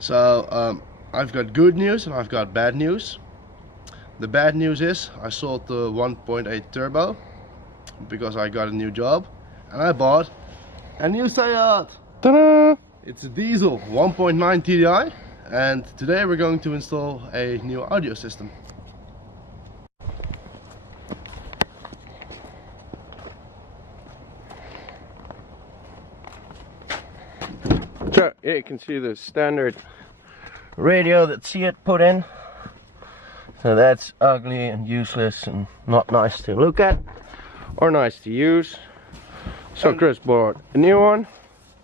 So I've got good news and I've got bad news. The bad news is I sold the 1.8 turbo because I got a new job and I bought a new Seat. Ta-da! It's a diesel 1.9 TDI and today we're going to install a new audio system. So here you can see the standard radio that Seat put in. So that's ugly and useless and not nice to look at or nice to use. So Kris bought a new one.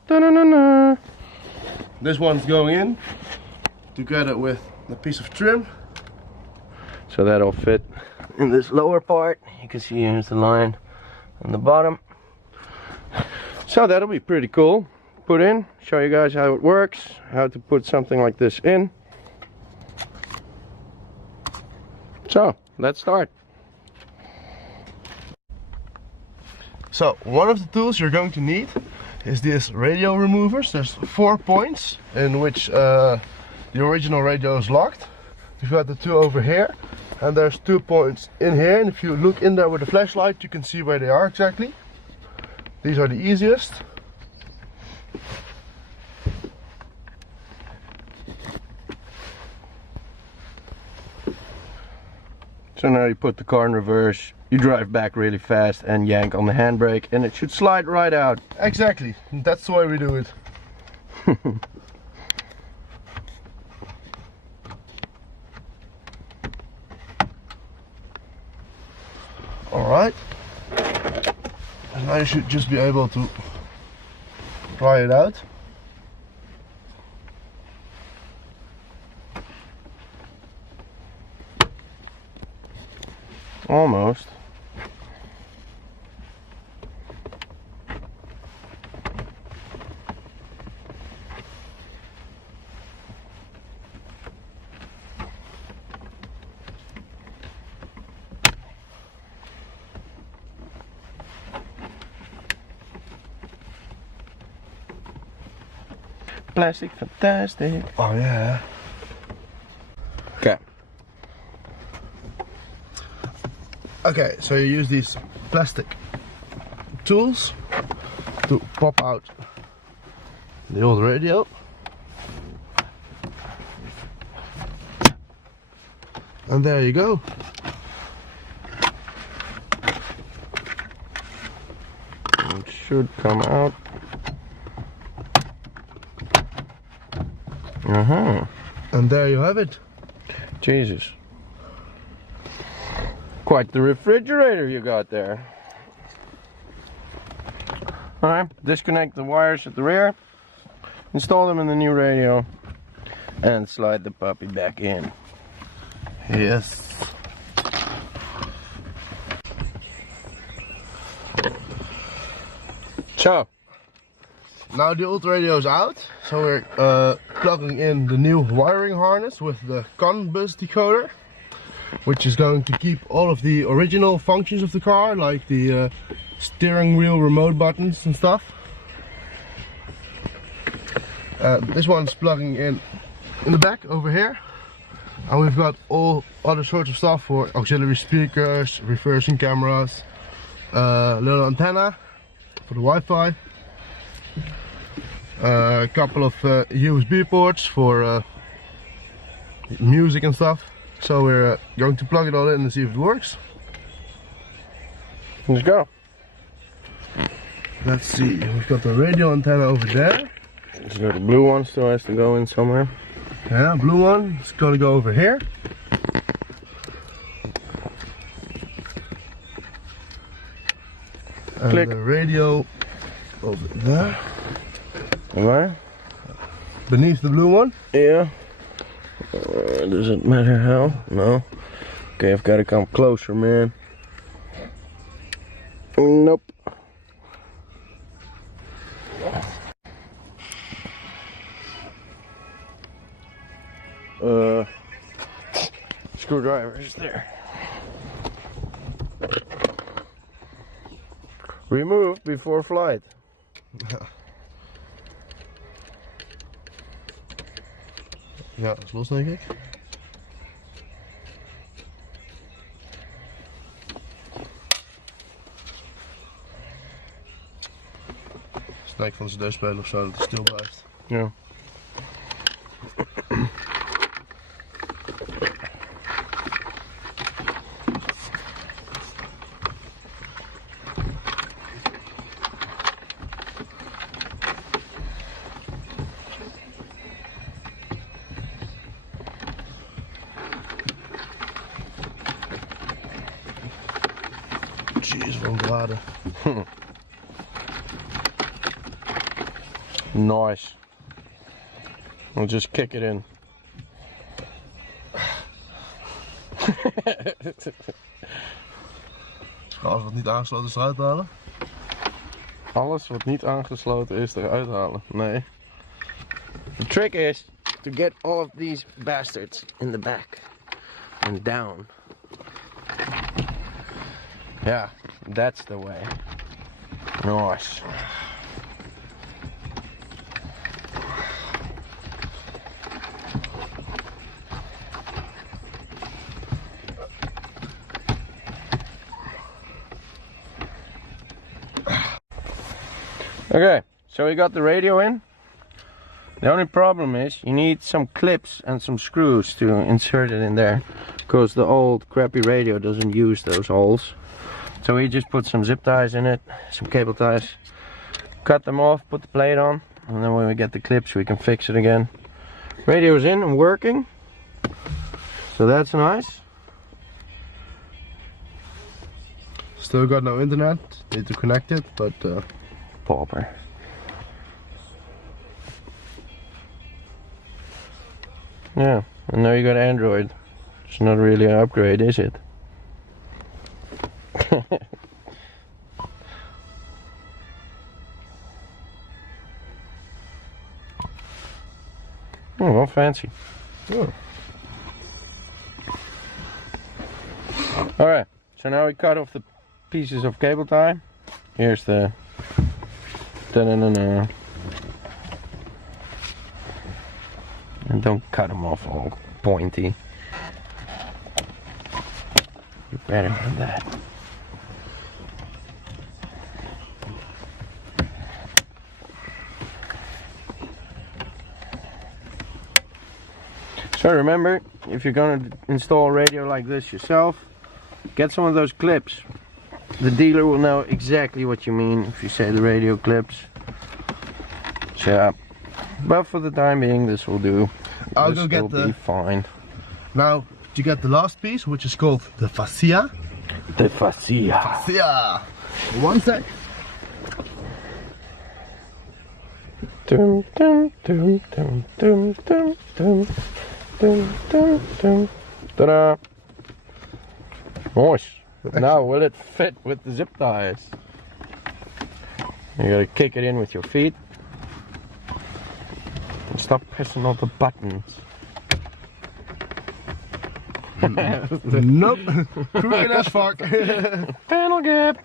Da-na-na-na. This one's going in together with a piece of trim. So that'll fit in this lower part. You can see here's the line on the bottom. So that'll be pretty cool. Put in, show you guys how it works, how to put something like this in. So let's start. So one of the tools you're going to need is this radio removers. There's 4 points in which the original radio is locked. You've got the 2 over here and there's 2 points in here, and if you look in there with a flashlight you can see where they are exactly. These are the easiest. So now you put the car in reverse, you drive back really fast and yank on the handbrake and it should slide right out. Exactly, that's the way we do it. Alright, and now you should just be able to try it out. Almost. Plastic fantastic. Oh yeah. Okay. Okay, so you use these plastic tools to pop out the old radio. And there you go. It should come out. And there you have it. Jesus. Quite the refrigerator you got there. Alright, disconnect the wires at the rear, install them in the new radio, and slide the puppy back in. Yes. So, now the old radio is out, so we're plugging in the new wiring harness with the CON bus decoder, which is going to keep all of the original functions of the car, like the steering wheel remote buttons and stuff. This one's plugging in the back over here, and we've got all other sorts of stuff for auxiliary speakers, reversing cameras, little antenna for the Wi-Fi, a couple of USB ports for music and stuff. So we're going to plug it all in and see if it works. Let's go. Let's see, we've got the radio antenna over there. So the blue one still has to go in somewhere. Yeah, blue one, it's gonna go over here. And click. The radio over there. Where? Beneath the blue one? Yeah. Does it matter how? No. Okay, I've got to come closer, man. Nope. Screwdriver is there. Remove before flight. Ja, dat is los denk ik. Snijk van zijn deurspeler of zo, dat het stil blijft. Ja. Jeez, wat een draden. Nice. We'll just kick it in. Alles wat niet aangesloten is eruit halen. Alles wat niet aangesloten is eruit halen. Nee. The trick is to get all of these bastards in the back and down. Yeah, that's the way. Nice. Okay, so we got the radio in. The only problem is you need some clips and some screws to insert it in there, because the old crappy radio doesn't use those holes. So we just put some zip ties in it, some cable ties, cut them off, put the plate on, and then when we get the clips we can fix it again. Radio's in and working, so that's nice. Still got no internet, need to connect it, but Pauper. Yeah, and now you got Android. It's not really an upgrade, is it? Oh, well, fancy. oh. Alright, so now we cut off the pieces of cable tie. Here's the... Da-na-na-na. And don't cut them off all pointy. You better than that. So remember, if you're going to install a radio like this yourself, get some of those clips. The dealer will know exactly what you mean if you say the radio clips. So yeah, but for the time being this will do. I'll This go get will the... be fine. Now, you get the last piece, which is called the fascia. The fascia. Fascia! One sec. Dum dum dum dum dum dum dum dum dum dum. Ta-da! Nice. Now will it fit with the zip ties? You gotta kick it in with your feet. And stop pressing all the buttons. Nope. Crooked as fuck. Panel gap.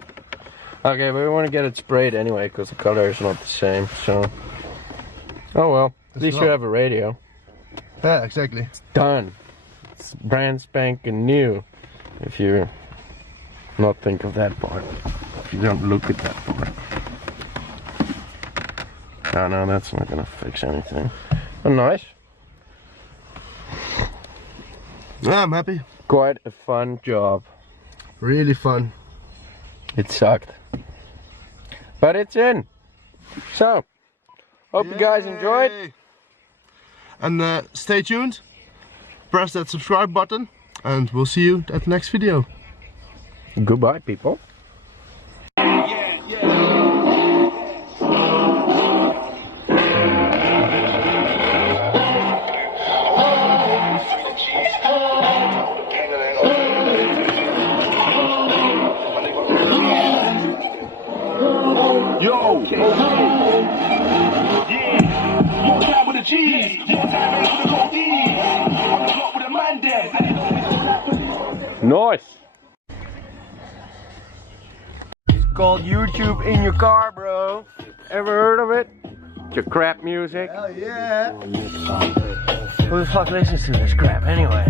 Okay, but we want to get it sprayed anyway because the color is not the same. So, oh well. At least you have a radio. Yeah, exactly. It's done. It's brand spanking new. If you not think of that part. If you don't look at that part. Oh no, that's not gonna fix anything. Oh, nice. Yeah, I'm happy. Quite a fun job. Really fun. It sucked. But it's in. So, hope you guys enjoyed. And stay tuned. Press that subscribe button. And we'll see you at the next video. Goodbye, people. Yo, yeah, more time with the G's, more time with the codeine. On the block with the man there. Nice. It's called YouTube in your car, bro. Ever heard of it? Your crap music. Hell yeah. Who the fuck listens to this crap anyway?